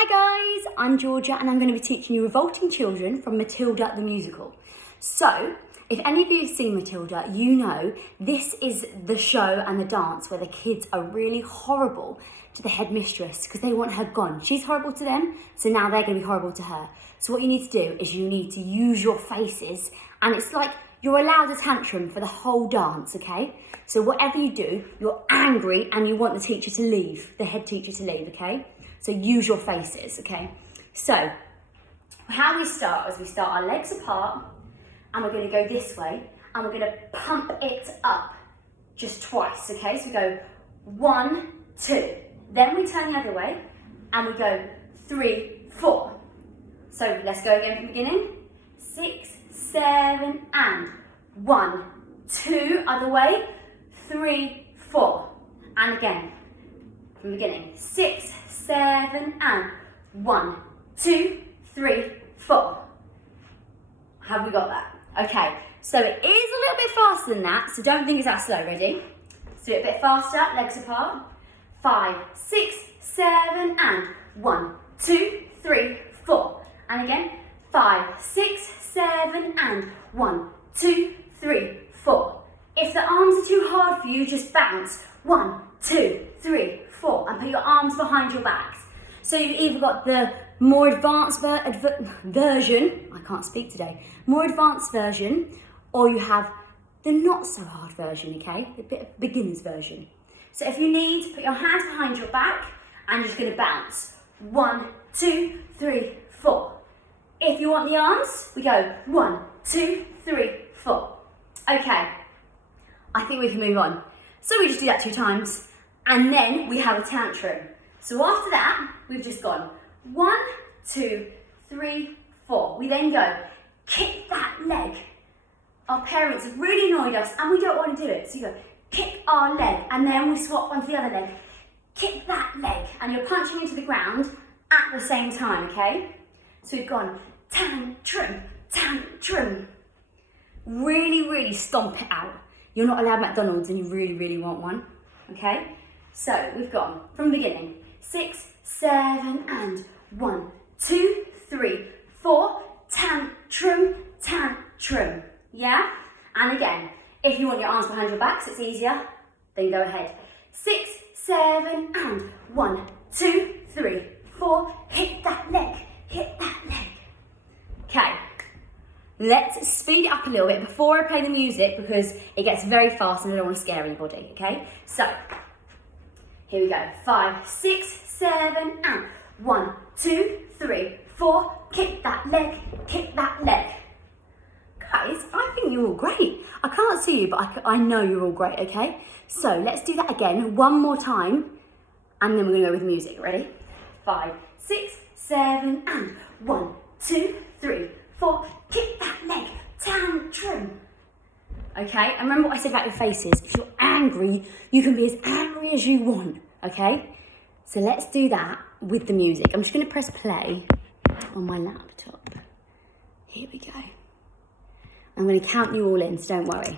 Hi guys, I'm Georgia and I'm going to be teaching you Revolting Children from Matilda the musical. So, if any of you have seen Matilda, you know this is the show and the dance where the kids are really horrible to the headmistress because they want her gone. She's horrible to them, so now they're going to be horrible to her. So what you need to do is you need to use your faces, and it's like you're allowed a tantrum for the whole dance, okay? So whatever you do, you're angry and you want the teacher to leave, the head teacher to leave, okay? So use your faces, okay? So how we start is we start our legs apart and we're going to go this way and we're going to pump it up just twice, okay? So we go 1, 2. Then we turn the other way and we go 3, 4. So let's go again from the beginning. 6, 7 and 1, 2, other way, 3, 4. And again from the beginning. 6, 7 and 1, 2, 3, 4. Have we got that? Okay, so it is a little bit faster than that, so don't think it's that slow. Ready? Let's do it a bit faster, legs apart. 5, 6, 7 and 1, 2, 3, 4. And again, 5, 6, 7 and 1, 2, 3, 4. If the arms are too hard for you, just bounce. 1, 2, 3, 4, and put your arms behind your backs. So you've either got the more advanced version, I can't speak today, more advanced version, or you have the not so hard version, okay? The bit of beginner's version. So if you need, put your hands behind your back and you're just gonna bounce. 1, 2, 3, 4. If you want the arms, we go 1, 2, 3, 4. Okay, I think we can move on. So we just do that 2 times. And then we have a tantrum. So after that, we've just gone 1, 2, 3, 4. We then go, kick that leg. Our parents have really annoyed us and we don't want to do it. So you go, kick our leg, and then we swap onto the other leg. Kick that leg, and you're punching into the ground at the same time, okay? So we've gone tantrum, tantrum. Really, really stomp it out. You're not allowed McDonald's and you really, really want one, okay? So we've gone from the beginning. 6, 7 and 1, 2, 3, 4. Tantrum, tantrum. Yeah? And again, if you want your arms behind your back so it's easier, then go ahead. 6, 7 and 1, 2, 3, 4. Hit that leg, hit that leg. Okay. Let's speed it up a little bit before I play the music because it gets very fast and I don't want to scare anybody, okay? So, here we go. 5, 6, 7 and 1, 2, 3, 4. Kick that leg, kick that leg. Guys, I think you're all great. I can't see you, but I know you're all great, okay? So let's do that again one more time and then we're going to go with music. Ready? 5, 6, 7 and 1, 2, 3, 4. Kick that leg, tantrum. Okay, and remember what I said about your faces. If you're angry, you can be as angry as you want, okay? So let's do that with the music. I'm just going to press play on my laptop. Here we go. I'm going to count you all in, so don't worry.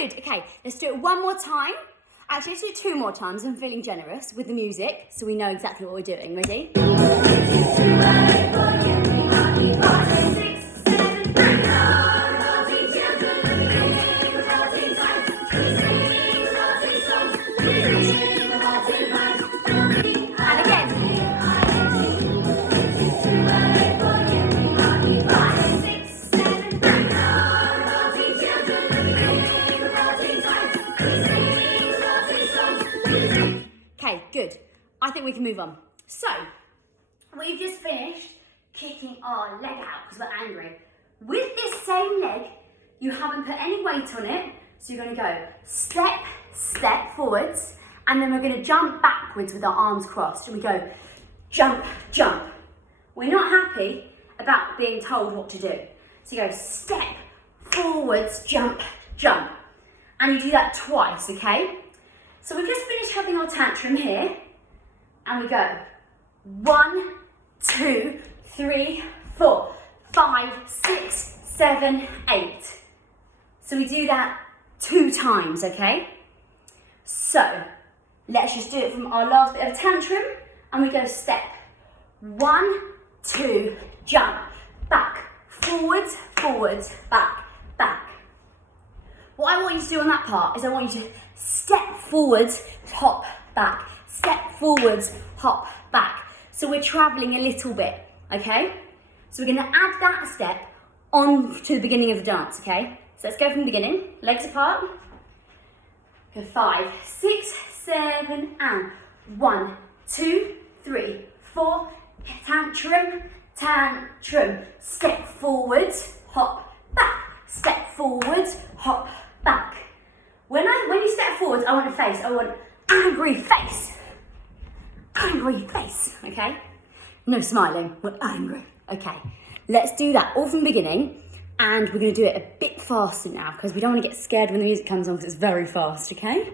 Okay, let's do it one more time. Actually, let's do it 2 more times. I'm feeling generous with the music, so we know exactly what we're doing. Ready? 6, 7, 8. And again. 5, 6, 7, 8. Okay, good. I think we can move on. So, we've just finished kicking our leg out because we're angry. With this same leg, you haven't put any weight on it, so you're going to go step, step forwards, and then we're going to jump backwards with our arms crossed. And we go jump, jump. We're not happy about being told what to do. So you go step, forwards, jump, jump. And you do that twice, okay? So we've just finished having our tantrum here, and we go 1, 2, 2, 3, 4, 5, 6, 7, 8. So we do that 2 times, okay? So let's just do it from our last bit of tantrum, and we go step. 1, 2, jump, back, forwards, forwards, back, back. What I want you to do on that part is I want you to step forwards, hop back, step forwards, hop back. So we're traveling a little bit, okay? So we're gonna add that step on to the beginning of the dance, okay? So let's go from the beginning, legs apart. Go 5, 6, 7, and 1, 2, 3, 4, tantrum, tantrum. Step forwards, hop back, step forwards, hop back. When you step forwards, I want a face, I want angry face. Angry face, okay? No smiling, we're angry. Okay, let's do that all from the beginning, and we're gonna do it a bit faster now because we don't wanna get scared when the music comes on because it's very fast, okay?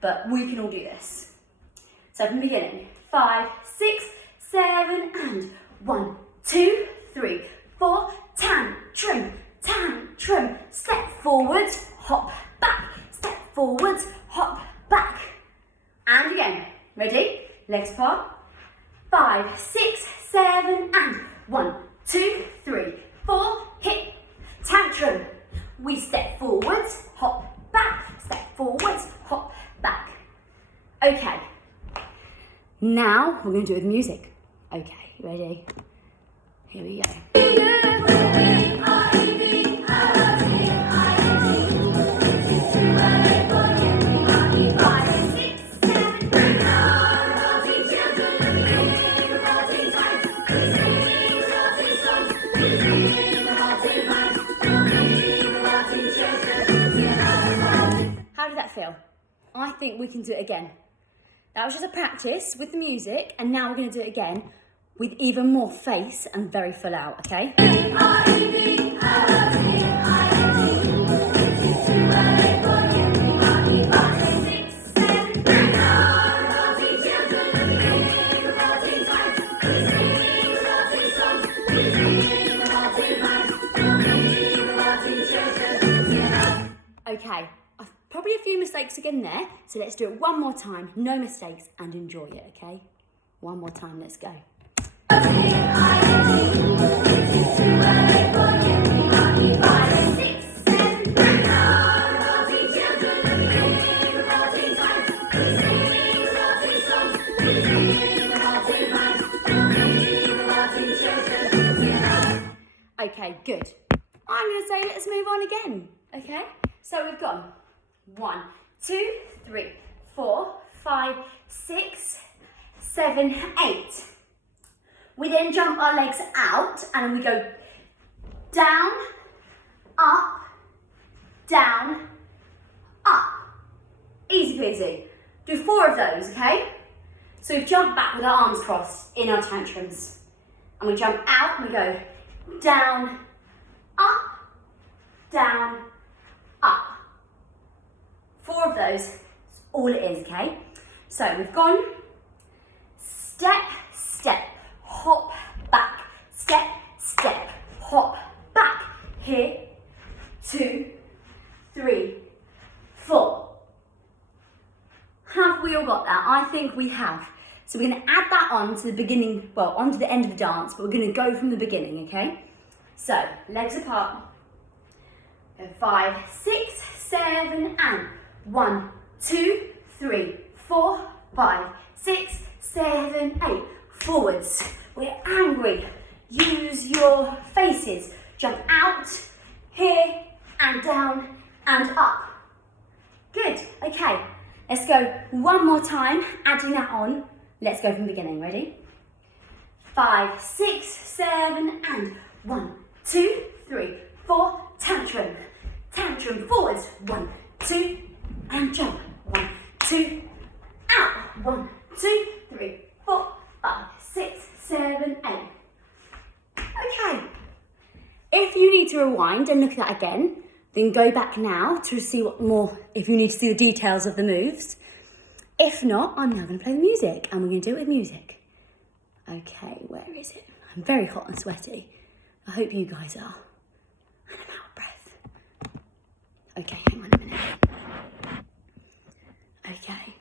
But we can all do this. So from the beginning, 5, 6, 7, and 1, 2, 3, 4, tantrum, tantrum. Step forwards, hop back, step forwards, hop back. And again, ready? Legs apart. 5, 6, 7, and 1, 2, 3, 4, hip, tantrum. We step forwards, hop back, step forwards, hop back. Okay, now we're going to do it with music. Okay, ready? Here we go. How did that feel? I think we can do it again. That was just a practice with the music, and now we're going to do it again with even more face and very full out, okay? Okay, probably a few mistakes again there, so let's do it one more time, no mistakes, and enjoy it, okay? One more time, let's go. Okay, good. I'm going to say let's move on again, okay? So we've gone 1, 2, 3, 4, 5, 6, 7, 8. We then jump our legs out and we go down, up, down, up. Easy peasy. Do 4 of those, okay? So we've jumped back with our arms crossed in our tantrums. And we jump out and we go down, up, down, up. 4 of those is all it is, okay? So we've gone step, step, hop back, step, step, hop back. Here, 2, 3, 4. Have we all got that? I think we have. So we're going to add that on to the beginning, well, onto the end of the dance, but we're going to go from the beginning, okay? So, legs apart. Go 5, 6, 7, and 1, 2, 3, 4, 5, 6, 7, 8. Forwards. We're angry. Use your faces. Jump out, here, and down, and up. Good. Okay. Let's go one more time, adding that on. Let's go from the beginning. Ready? 5, 6, 7, and 1, 2, 3, 4. Tantrum. Tantrum. Forwards. 1, 2, and jump. 1, 2, out. 1, 2, 3, 4, 5, 6, 7, 8. Okay. If you need to rewind and look at that again, then go back now to see what more, if you need to see the details of the moves. If not, I'm now going to play the music, and we're going to do it with music. Okay, where is it? I'm very hot and sweaty. I hope you guys are. And I'm out of breath. Okay, hang on a minute. Okay.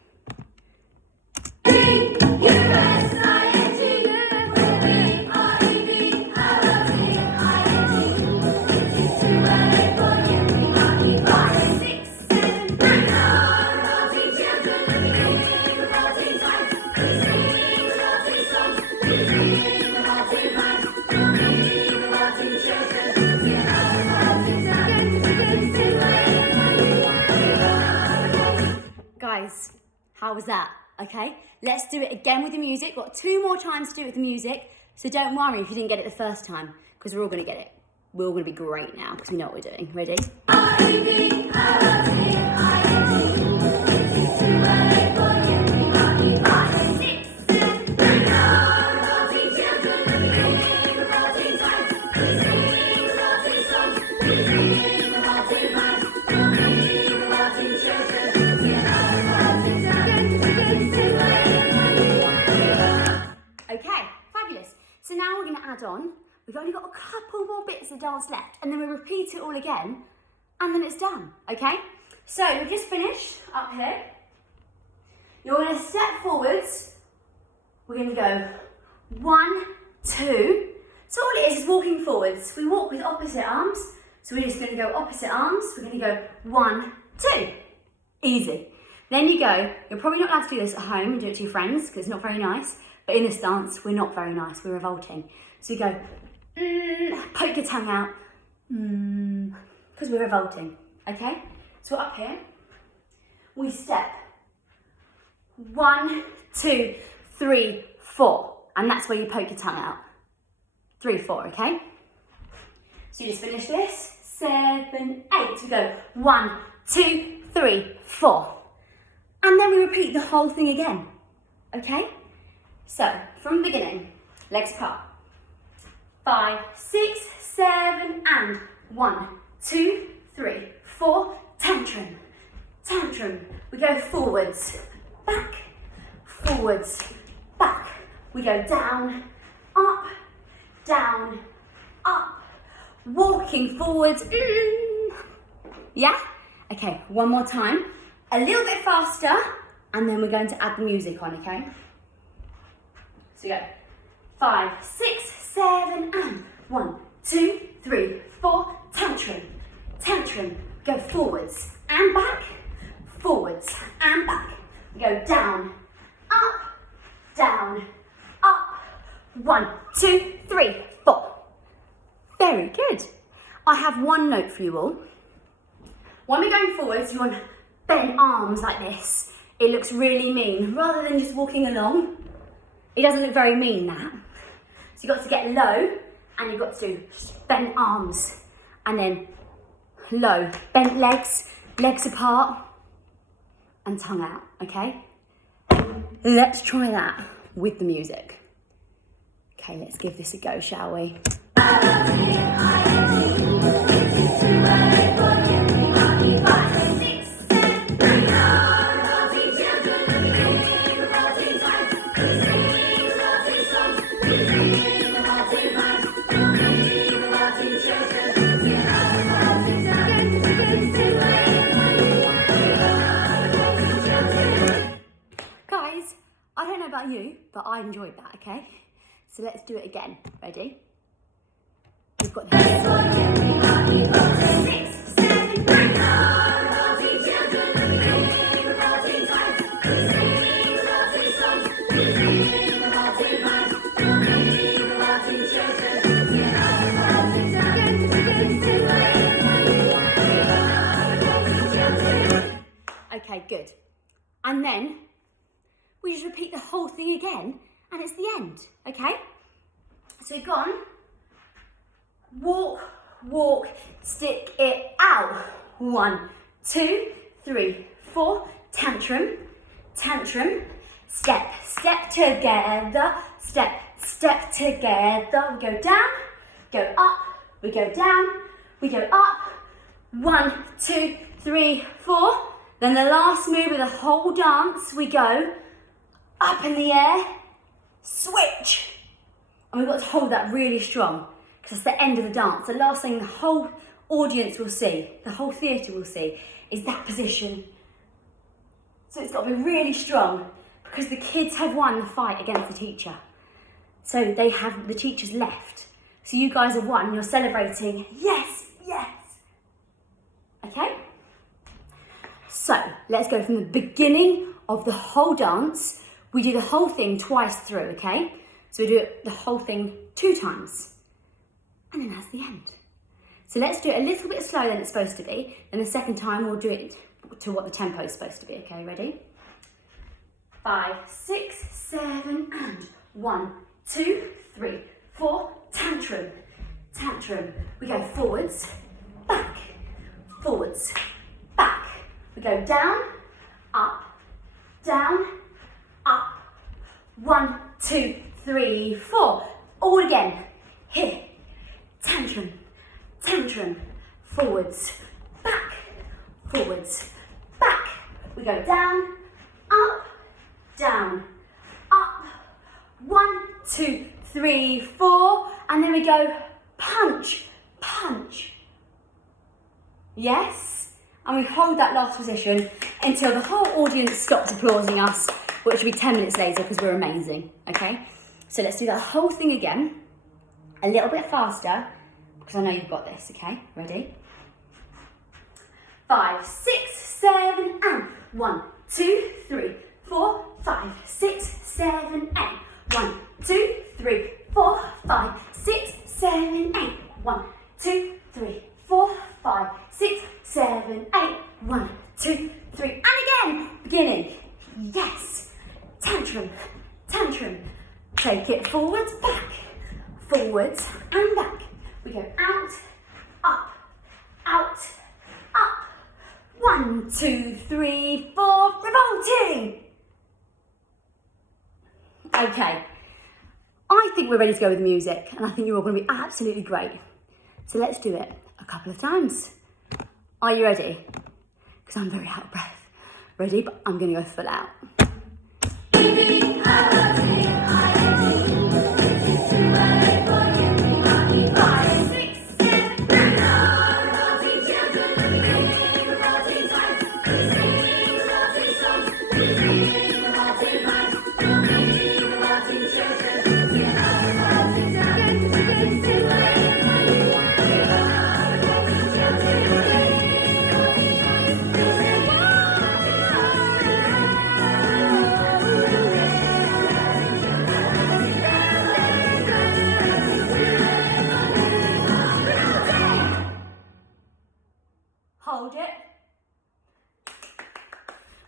Guys, how was that? Okay, let's do it again with the music. Got 2 more times to do it with the music, so don't worry if you didn't get it the first time, because we're all going to get it. We're all going to be great now, because we know what we're doing. Ready? Okay, fabulous. So now we're going to add on. We've only got a couple more bits of dance left, and then we repeat it all again, and then it's done, okay? So we've just finished up here. You're going to step forwards. We're going to go 1, 2. So all it is walking forwards. We walk with opposite arms. So we're just going to go opposite arms. We're going to go 1, 2. Easy. Then you go, you're probably not allowed to do this at home and do it to your friends because it's not very nice. But in this dance, we're not very nice. We're revolting. So you go, poke your tongue out, because we're revolting, okay? So up here, we step 1, 2, 3, 4, and that's where you poke your tongue out. 3, 4, okay? So you just finish this, 7, 8. We go 1, 2, 3, 4, and then we repeat the whole thing again, okay? So from the beginning, legs apart. 5, 6, 7, and 1, 2, 3, 4, tantrum, tantrum. We go forwards, back, forwards, back. We go down, up, walking forwards. Yeah? Okay, one more time. A little bit faster, and then we're going to add the music on, okay? So go 5, 6, 7, and 1, 2, 3, 4, tantrum, tantrum. Go forwards and back, forwards and back. We go down, up, 1, 2, 3, 4. Very good. I have one note for you all. When we're going forwards, you want to bend arms like this. It looks really mean, rather than just walking along. It doesn't look very mean, that. So you've got to get low, and you've got to bend arms, and then low. Bent legs, legs apart, and tongue out, okay? Let's try that with the music. Okay, let's give this a go, shall we? Guys, I don't know about you, but I enjoyed that, okay? So let's do it again. Ready? We've got this. 6, 7, 8. Okay, good. And then we just repeat the whole thing again, and it's the end, okay? So we've gone, walk, walk, stick it out. 1, 2, 3, 4, tantrum, tantrum, step, step together, step, step together. We go down, go up, we go down, we go up. 1, 2, 3, 4. Then the last move of the whole dance, we go up in the air, switch. And we've got to hold that really strong because that's the end of the dance. The last thing the whole audience will see, the whole theatre will see, is that position. So it's got to be really strong because the kids have won the fight against the teacher. So they have, the teacher's left. So you guys have won, you're celebrating, yes, yes. Okay? So let's go from the beginning of the whole dance. We do the whole thing twice through, okay? So we do it, the whole thing 2 times. And then that's the end. So let's do it a little bit slower than it's supposed to be. And the second time we'll do it to what the tempo is supposed to be, okay? Ready? 5, 6, 7, and 1, 2, 3, 4, tantrum, tantrum. We go forwards, back, forwards, back. We go down, up, up. 1, 2, 3, 4. All again. Here. Tantrum, tantrum. Forwards, back, forwards, back. We go down, up. 1, 2, 3, 4. And then we go punch, punch. Yes? And we hold that last position until the whole audience stops applauding us, which will be 10 minutes later because we're amazing, okay? So let's do that whole thing again, a little bit faster, because I know you've got this, okay? Ready? 5, 6, 7, and 1, 2, 3, 4, 5, 6, 7, 8. 1, 2, 3, 4, 5, 6, 7, 8. 1, 2, 3, 4, 5, 6, 7, 8. 1, 2, 3, and again. Beginning. Yes. Tantrum, tantrum. Take it forwards, back, forwards and back. We go out, up. 1, 2, 3, 4, revolting. Okay, I think we're ready to go with the music and I think you're all going to be absolutely great. So let's do it a couple of times. Are you ready? Because I'm very out of breath. Ready? But I'm going to go full out. 5, 6, 7, 8. Hold it.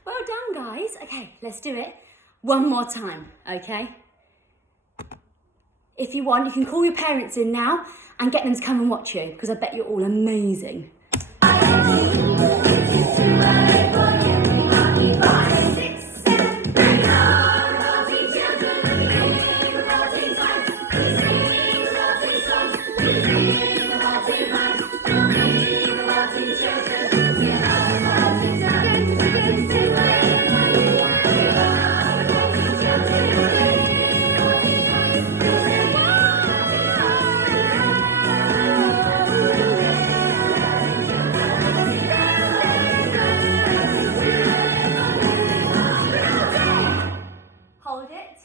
Well done, guys. Okay, let's do it one more time, okay? If you want, you can call your parents in now and get them to come and watch you, because I bet you're all amazing. 5, 6, 7, 8. Hold it.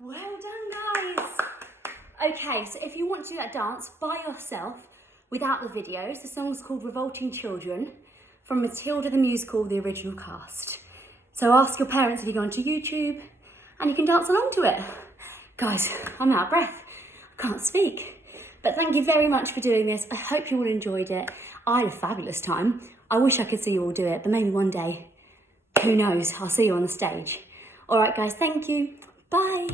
Well done, guys. Okay, so if you want to do that dance by yourself without the videos, the song's called Revolting Children from Matilda the Musical, the original cast. So ask your parents if you go onto YouTube and you can dance along to it. Guys, I'm out of breath. I can't speak. But thank you very much for doing this. I hope you all enjoyed it. I had a fabulous time. I wish I could see you all do it, but maybe one day. Who knows? I'll see you on the stage. All right, guys, thank you. Bye.